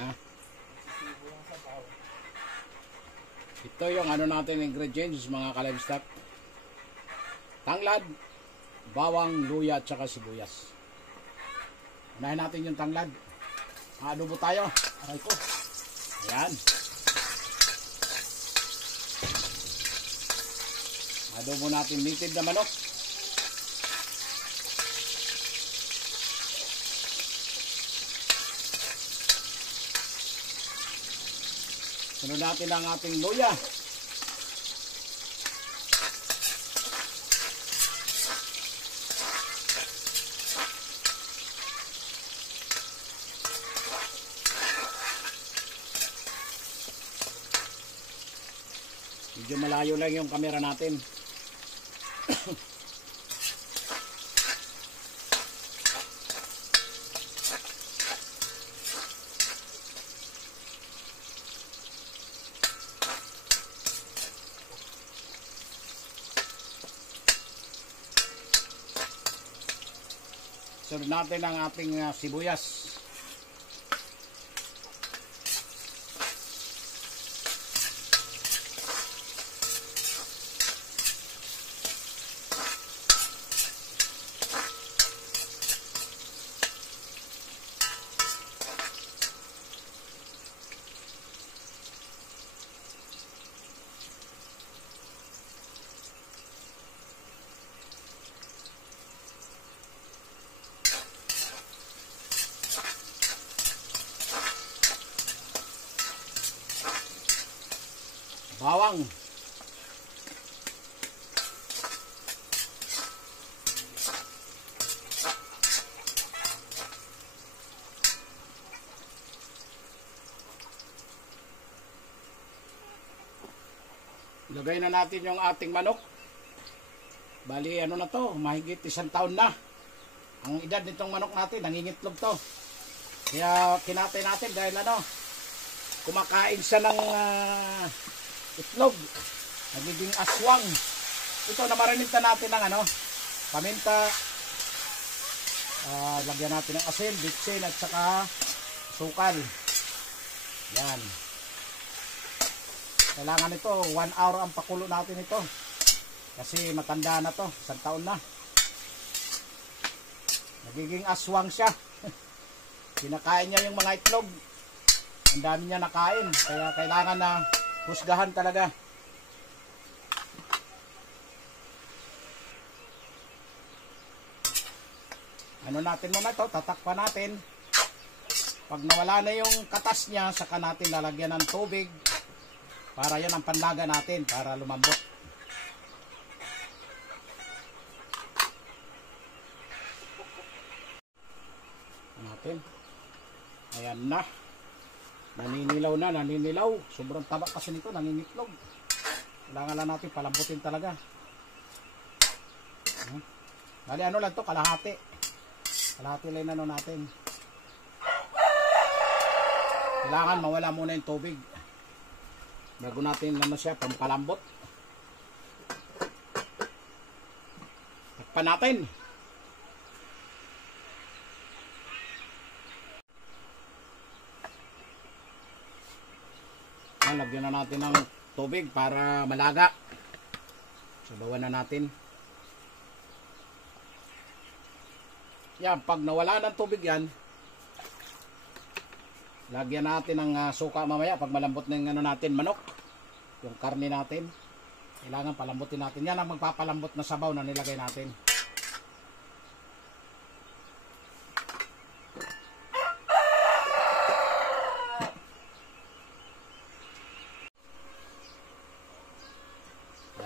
Ah. Ito yung ano natin ingredients mga ka-livestock. Tanglad, bawang, luya at saka sibuyas. Unahin natin yung tanglad. Adobo tayo. Aray ko. Ayan. Adobo natin native na manok. Sunod natin ang ating luya. Medyo malayo lang yung camera natin. Sunod natin ang ating sibuyas. Bawang. Lagay na natin yung ating manok. Bali ano na to, mahigit 1 taon na. Ang edad nitong manok natin, nangingitlog to. Kaya kinatay natin dahil ano, kumakain siya ng itlog, nagiging aswang. Ito namarinig na natin ng ano, paminta, lagyan natin ng asin, bitsin at saka sukal. Yan. Kailangan ito 1 hour ang pakulo natin ito kasi matanda na to, 1 taon na. Nagiging aswang siya. Kinakain niya yung mga itlog. Ang dami niya nakain, kaya kailangan na husgahan talaga. Ano natin muna ito, tatakpan natin. Pag nawala na yung katas niya, saka natin lalagyan ng tubig para yan ang panlaga natin, para lumambot. Natin. Ayan na. Naninilaw na, naninilaw. Sobrang taba kasi nito, naninitlog. Kailangan lang natin palambutin talaga. Dali ano lang to, kalahati. Kalahati lang ano natin. Kailangan mawala muna yung tubig. Bago natin ano siya, pampalambot. Takpan natin. Lagyan na natin ng tubig para malaga. Sabawan na natin. Yan, pag nawala ng tubig yan, lagyan natin ng suka mamaya pag malambot na yung ano natin, manok. Yung karne natin. Kailangan palambutin natin. Yan ang magpapalambot na sabaw na nilagay natin.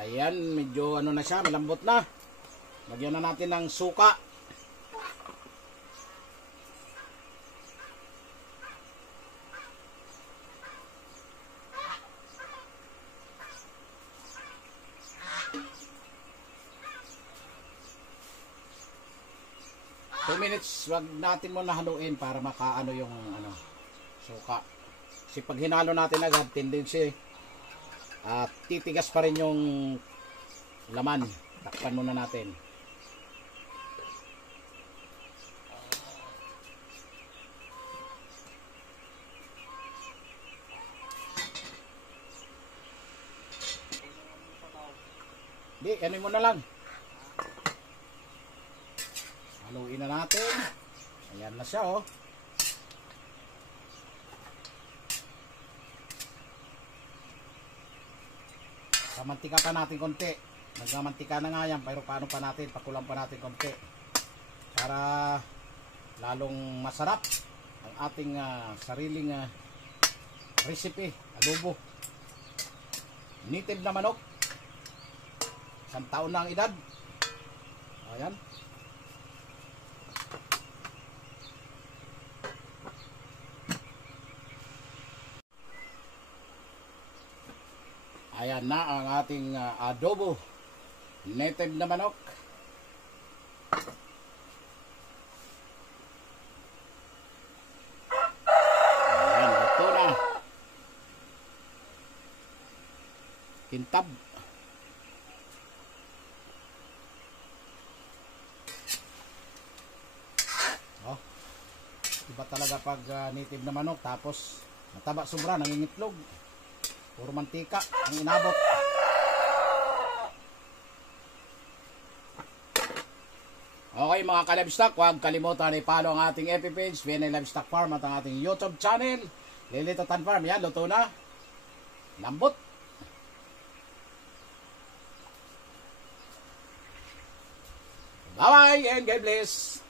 Ayan, medyo ano na siya, malambot na. Lagyan na natin ng suka. Minutes, wag natin muna haluin para makaano yung ano, suka. Kasi pag hinalo natin agad, tendency titigas pa rin yung laman. Takpan muna natin. Di, ano mo na lang. Haluin na natin. Ayan na siya, oh. Pamantika pa natin konti. Nagmamantika na nga yan, pero paano pa natin, pakulang pa natin konti. Para lalong masarap ang ating sariling recipe, adobo. Native na manok. 1 taon na ang edad. Ayan. Ayan na ang ating adobo. Native na manok. Ayan, ito na. Kintab. Oh. Iba talaga pag native na manok tapos mataba sobra, nangingitlog. Puro mantika ang inabot. Okay mga ka-livestock, huwag kalimutan i-follow ang ating FB page, VNA Livestock Farm, at ang ating YouTube channel, Lilito Tan Farm. Yan, luto na. Lambot. Bye-bye and God bless.